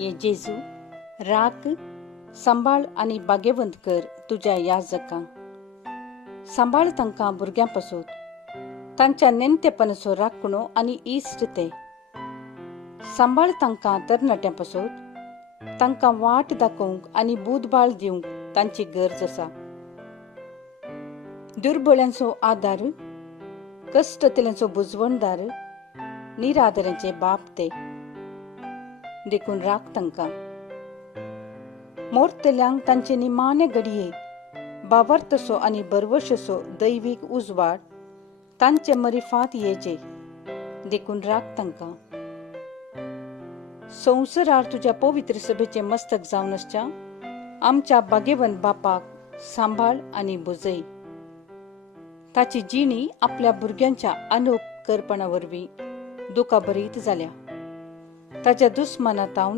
ये जेजू राख, सांबाळ आनी बागेवंत कर तुझ्या याजकांक. सांबाळ तांकां भुरग्यांपासून तांच्या नेणटेपणाचो राखणो आनी इश्ट ते. सांबाळ तांकां तरणाट्यांपासून तांकां वाट दाखोवंक आनी बुदबाळ दिवंक तांची गरज आसा. दुर्बळ्यांचो आदार, कश्टतल्यांचो बुजवणदार, निराधारांचे बाप ते. देखून राख तांकां. मोरतल्यांक तांचे निमाणे घडये बावर्तसो आनी बरवशेचो दैवीक उजवाड तांचे मरिफात येजे. देखून राख तांकां. संवसारार तुज्या पवित्र सभेचे मस्तक जावन आसच्या आमच्या बागेवंत बापाक सांबाळ आनी बुजय. ताची जिणी आपल्या भुरग्यांच्या अनोप करपणा वरवीं दुखां बरीत जाल्या. ताच्या दुस्मानांतावन